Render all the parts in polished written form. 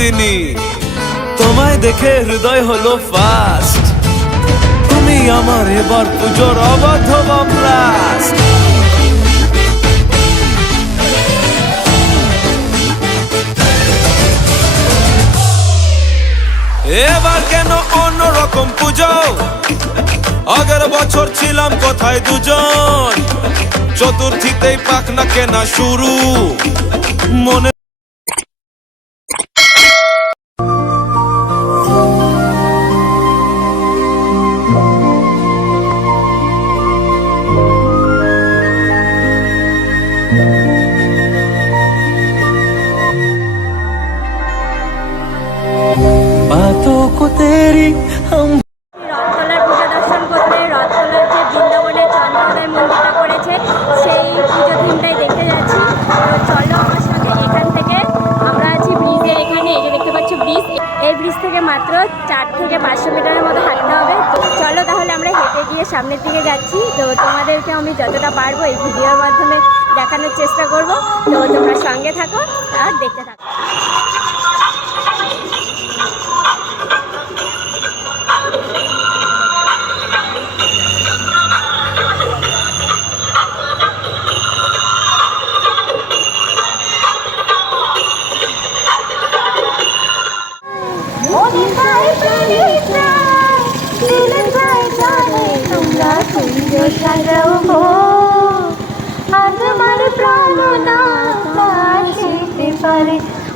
নন্দিনী, তোমায় দেখে হৃদয় হলো ফাস্ট। তুমি আমার এবার পুজোর অবাধ ব্লাস্ট। এবার কেন অন্যরকম পুজো? আগের বছর ছিলাম কোথায় দুজন, চতুর্থীতেই পাক না কেনা শুরু। মনে बातों को तेरी हम রথতলার পূজা দর্শন করতে রথতলার যে বৃন্দাবনে চন্দ্রোদয় মন্দিরটা করেছে সেই পুজো থিমটাই দেখতে যাচ্ছি। তো চলো আমার সঙ্গে। এখান থেকে আমরা আছি ব্রিজের এখানে, এই যে দেখতে পাচ্ছ ব্রিজ, এই ব্রিজ থেকে মাত্র 4 থেকে 500 মিটারের মতো হাঁটতে হবে। তো চলো তাহলে আমরা হেঁটে গিয়ে সামনের দিকে যাচ্ছি। তো তোমাদেরকে আমি যতটা পারবো এই ভিডিওর মাধ্যমে দেখানোর চেষ্টা করব। তো তোমরা সঙ্গে থাকো আর দেখতে থাকো।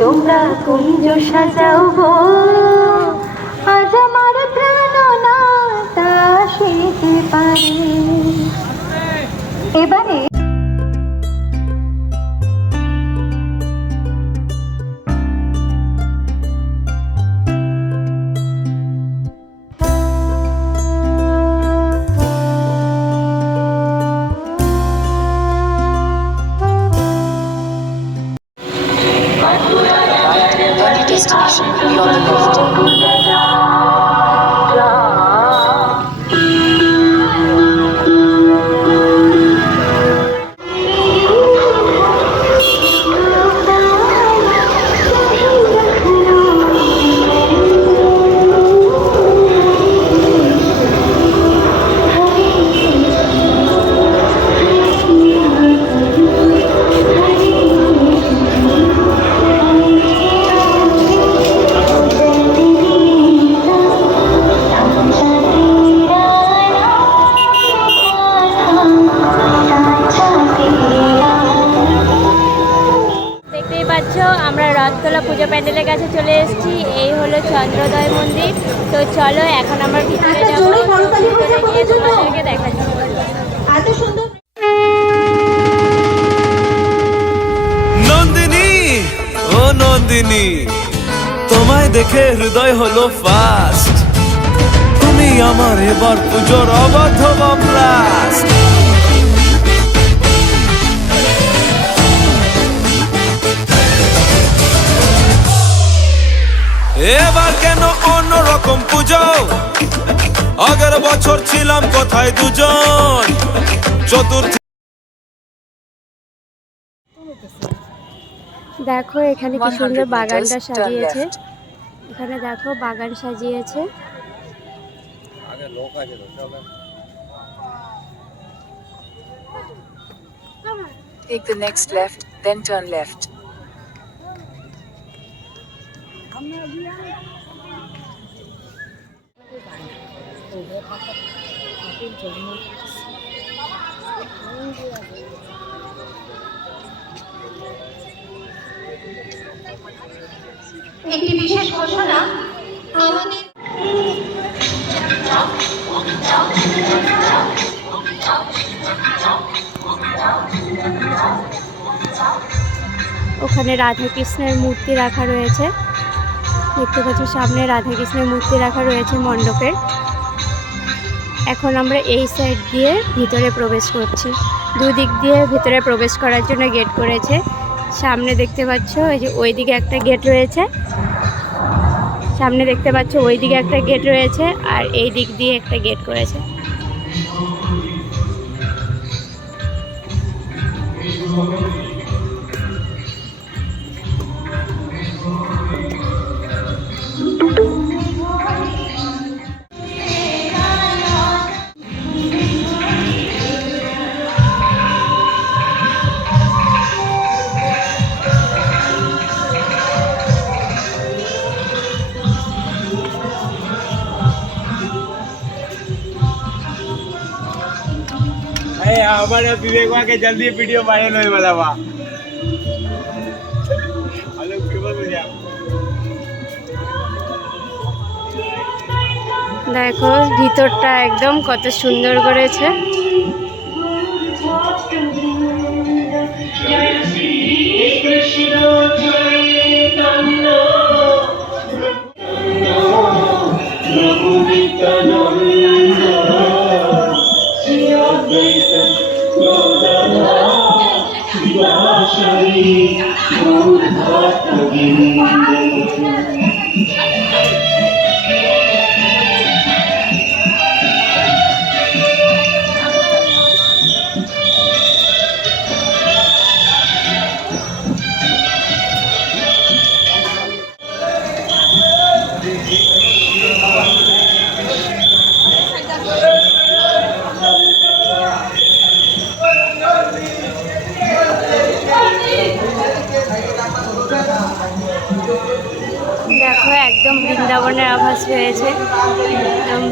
তোমরা কুঞ্জ সাজাও গো, আজ আমার প্রাণনাথ আসিতে পারে। এবারে destination will be on the left. আমরা রথতলা পুজো প্যান্ডেলের কাছে চলে এসেছি। এই হলো চন্দ্রোদয় মন্দির। তো চলো এখন আমরা ভিতরে যাবো, ভিতরে গিয়ে তোমাদেরকে দেখাচ্ছি। নন্দিনী, ও নন্দিনী, তোমায় দেখে হৃদয় হলো ফাস্ট। তুমি আমার এবার পুজোর অবাধ ব্লাস্ট। এবার কেন অন্যরকম পুজো? আগের বছর ছিলাম কোথায় দুজন, চতুর্থী। দেখো এখানে কি সুন্দর বাগানটা সাজিয়েছে। এখানে দেখো বাগান সাজিয়েছে। Take the next left, then turn left. একটি বিশেষ ঘোষণা আমাদের ওখানে রাধা কৃষ্ণের মূর্তি রাখা রয়েছে, দেখতে পাচ্ছ সামনে রাধা কৃষ্ণের মূর্তি রাখা রয়েছে মণ্ডপের। এখন আমরা এই সাইড দিয়ে ভিতরে প্রবেশ করছি। দুদিক দিয়ে ভিতরে প্রবেশ করার জন্য গেট করেছে। সামনে দেখতে পাচ্ছ এই যে ওইদিকে একটা গেট রয়েছে, সামনে দেখতে পাচ্ছ ওইদিকে একটা গেট রয়েছে, আর এই দিক দিয়ে একটা গেট করেছে। हमारे विवेकवा के जल्दी वीडियो वायरल होने वाला बा हेलो फेमस हो जाओ দেখো ভিতরটা একদম কত সুন্দর করেছে। দেখো একদম বৃন্দাবনের আভাস রয়েছে একদম।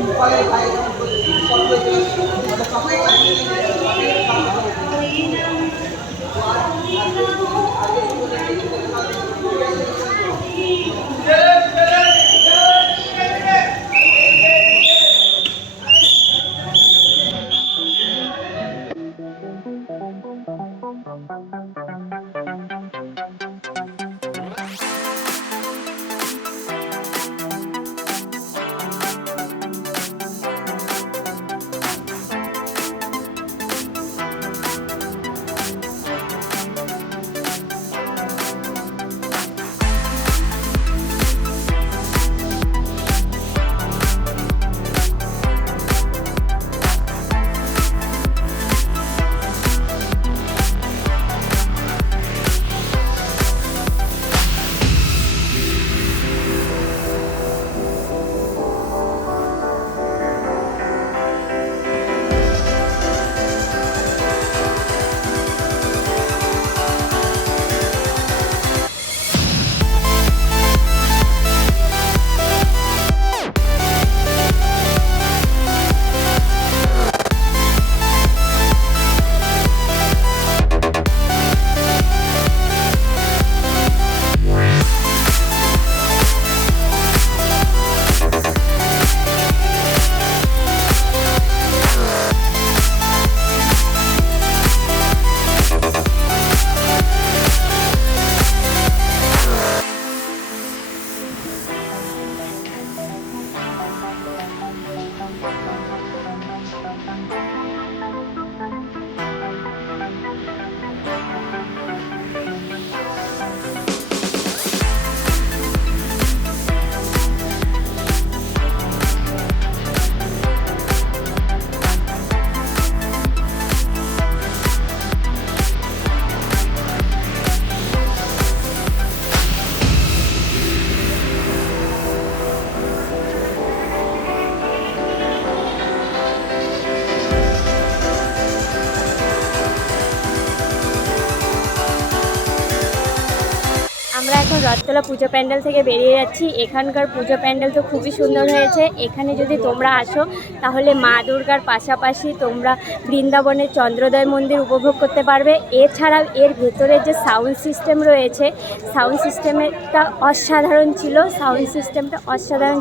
আমরা এখন রথতলা পুজো প্যান্ডেল থেকে বেরিয়ে যাচ্ছি। এখানকার পুজো প্যান্ডেল তো খুবই সুন্দর হয়েছে। এখানে যদি তোমরা আসো তাহলে মা দুর্গার পাশাপাশি তোমরা বৃন্দাবনের চন্দ্রোদয় মন্দির উপভোগ করতে পারবে। এছাড়াও এর ভেতরে যে সাউন্ড সিস্টেম রয়েছে, সাউন্ড সিস্টেমটা অসাধারণ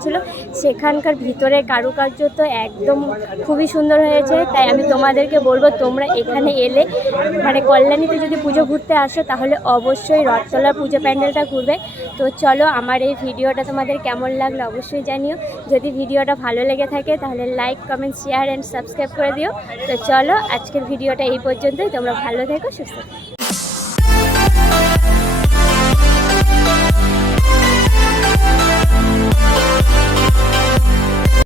ছিল। সেখানকার ভিতরের কারুকার্য তো একদম খুবই সুন্দর হয়েছে। তাই আমি তোমাদেরকে বলবো তোমরা এখানে এলে মানে কল্যাণীতে যদি পুজো ঘুরতে আসো তাহলে অবশ্যই রথতলা পুজো প্যান্ডেলটা ঘুরবে। তো চলো, আমার এই ভিডিওটা তোমাদের কেমন লাগলো অবশ্যই জানিও। যদি ভিডিওটা ভালো লেগে থাকে তাহলে like, comment, share and subscribe করে দিও। তো চলো, আজকের ভিডিওটা এই পর্যন্তই। তোমরা ভালো থেকো, সুস্থ থেকো।